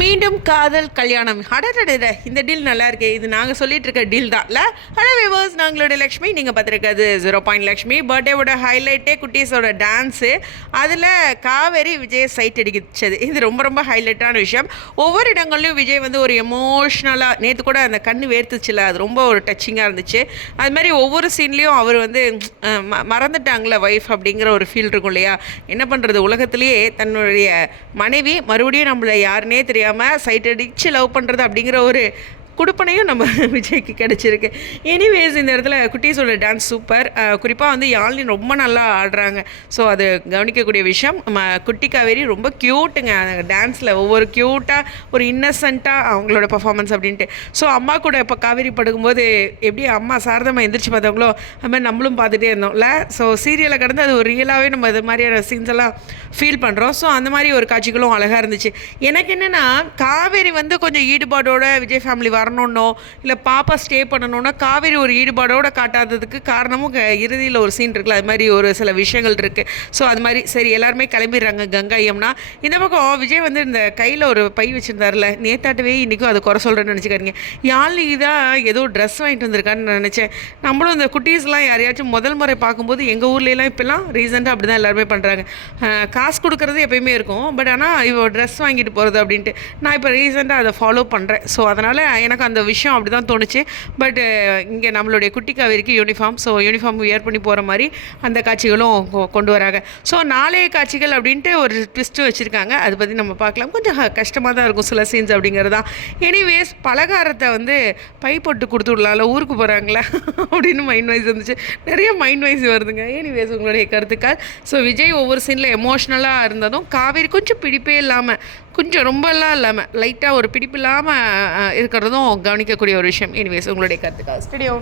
மீண்டும் காதல் கல்யாணம் அடடட இந்த டீல் நல்லா இருக்கே. இது நாங்கள் சொல்லிட்டு இருக்க டீல் தான் இல்லை. ஹலோ விவர்ஸ், நாங்களோட லக்ஷ்மி, நீங்கள் பார்த்துருக்காது 0 லக்ஷ்மி. பர்த்டேவோட ஹைலைட்டே குட்டீஸோட டான்ஸு. அதில் காவேரி விஜய் சைட் அடிச்சது இது ரொம்ப ரொம்ப ஹைலைட்டான விஷயம். ஒவ்வொரு இடங்கள்லையும் விஜய் வந்து ஒரு எமோஷ்னலாக, நேற்று கூட அந்த கண்ணு வேர்த்துச்சுல, அது ரொம்ப ஒரு டச்சிங்காக இருந்துச்சு. அது மாதிரி ஒவ்வொரு சீன்லேயும் அவர் வந்து மறந்துட்டாங்களே ஒய்ஃப் அப்படிங்கிற ஒரு ஃபீல் இருக்கும் இல்லையா. என்ன பண்ணுறது, உலகத்திலேயே தன்னுடைய மனைவி மறுபடியும் நம்மளை யாருன்னே தெரியாமல் சைட் அடித்து லவ் பண்ணுறது அப்படிங்கிற ஒரு குடுப்பனையும் நம்ம விஜய்க்கு கிடச்சிருக்கு. எனிவேஸ், இந்த இடத்துல குட்டீஸோட டான்ஸ் சூப்பர். குறிப்பாக வந்து யாழ்னி ரொம்ப நல்லா ஆடுறாங்க. ஸோ அது கவனிக்கக்கூடிய விஷயம். குட்டி காவேரி ரொம்ப க்யூட்டுங்க டான்ஸில், ஒவ்வொரு க்யூட்டாக ஒரு இன்னசென்ட்டாக அவங்களோட பர்ஃபார்மன்ஸ் அப்படின்ட்டு. ஸோ அம்மா கூட இப்போ காவேரி படுக்கும்போது எப்படி அம்மா சாரதம்மா எந்திரிச்சு பார்த்தவங்களோ அது மாதிரி நம்மளும் பார்த்துட்டே இருந்தோம்ல. ஸோ சீரியலை கடந்து அது ஒரு ரியலாகவே நம்ம இது மாதிரியான சீன்ஸ் எல்லாம் ஃபீல் பண்ணுறோம். ஸோ அந்த மாதிரி ஒரு காட்சிகளும் அழகாக இருந்துச்சு. எனக்கு என்னென்னா, காவேரி வந்து கொஞ்சம் ஈடுபாடோட விஜய் ஃபேமிலி வரணுன்னோ இல்லை பாப்பா ஸ்டே பண்ணணுன்னா காவேரி ஒரு ஈடுபாடோடு காட்டாததுக்கு காரணமும் இறுதியில் ஒரு சீன் இருக்குல்ல, அது மாதிரி ஒரு சில விஷயங்கள் இருக்குது. ஸோ அது மாதிரி சரி எல்லாருமே கிளம்பிடுறாங்க கங்கா யம்னா. இந்த பக்கம் விஜய் வந்து இந்த கையில் ஒரு பை வச்சுருந்தார்ல, நேத்தாட்டவே இன்றைக்கும் அது குறை சொல்கிறேன்னு நினச்சிக்காதீங்க. யாழ்னி தான் ஏதோ ட்ரெஸ் வாங்கிட்டு வந்திருக்கான்னு நினச்சேன். நம்மளும் இந்த குட்டீஸ்லாம் யாரையாச்சும் முதல் முறை பார்க்கும்போது எங்கள் ஊர்லலாம் இப்போலாம் ரீசெண்டாக அப்படி தான் எல்லாருமே பண்ணுறாங்க. காசு கொடுக்குறது எப்பயுமே இருக்கும், பட் ஆனால் இவ ட்ரெஸ் வாங்கிட்டு போகிறது அப்படின்ட்டு நான் இப்போ ரீசெண்டாக அதை ஃபாலோ பண்ணுறேன். ஸோ அதனால் எனக்கு அந்த விஷயம் அப்படி தான் தோணுச்சு. பட் இங்கே நம்மளுடைய குட்டி காவேரிக்கு யூனிஃபார்ம், ஸோ யூனிஃபார்ம் வியர் பண்ணி போகிற மாதிரி அந்த காட்சிகளும் கொண்டு வராங்க. ஸோ நாளைய காட்சிகள் அப்படின்ட்டு ஒரு ட்விஸ்ட்டு வச்சுருக்காங்க. அதை பற்றி நம்ம பார்க்கலாம். கொஞ்சம் கஷ்டமாக தான் இருக்கும் சில சீன்ஸ் அப்படிங்கிறது தான். எனிவேஸ், பலகாரத்தை வந்து பை போட்டு கொடுத்து விடலாம்ல, ஊருக்கு போகிறாங்களே அப்படின்னு மைண்ட் வைஸ் இருந்துச்சு. நிறைய மைண்ட் வைஸ் வருதுங்க. எனிவேஸ், உங்களுடைய கருத்துக்கள். ஸோ விஜய் ஒவ்வொரு சீனில் எமோஷ்னலாக இருந்ததும், காவேரி கொஞ்சம் பிடிப்பே இல்லாமல், கொஞ்சம் ரொம்பலாம் இல்லாமல் லைட்டாக ஒரு பிடிப்பு இல்லாமல் இருக்கிறதும் கவனிக்கக்கூடிய ஒரு விஷயம். எனிவேஸ், உங்களுடைய கருத்துக்கள். ஸ்டடியோ.